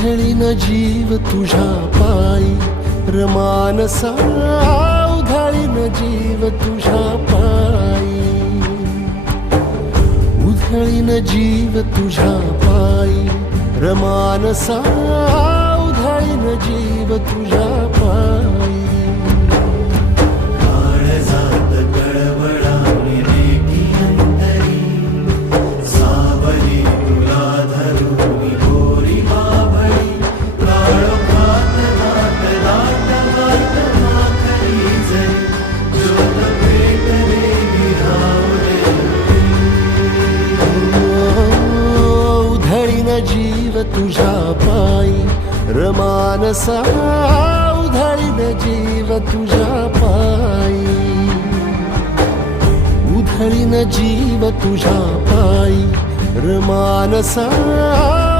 उधळीन जीव तुझ्या पायी रमानसा, उधळीन जीव तुझ्या पायी, उधळीन जीव तुझ्या पायी रमानसा, उधळीन जीव तुझ्या पायी. काळजात कळवळा विवेकी अंतरी, सावली तुला धरून गोरी बाभळी, काळोखात दाट दाट वाट माखली जरी, ज्योत पेटले विरावले. उधळीन जीव तुझ्या पायी रमानसा, उधळीन जीव तुझ्या पायी, उधळीन जीव तुझ्या पायी रमानसा.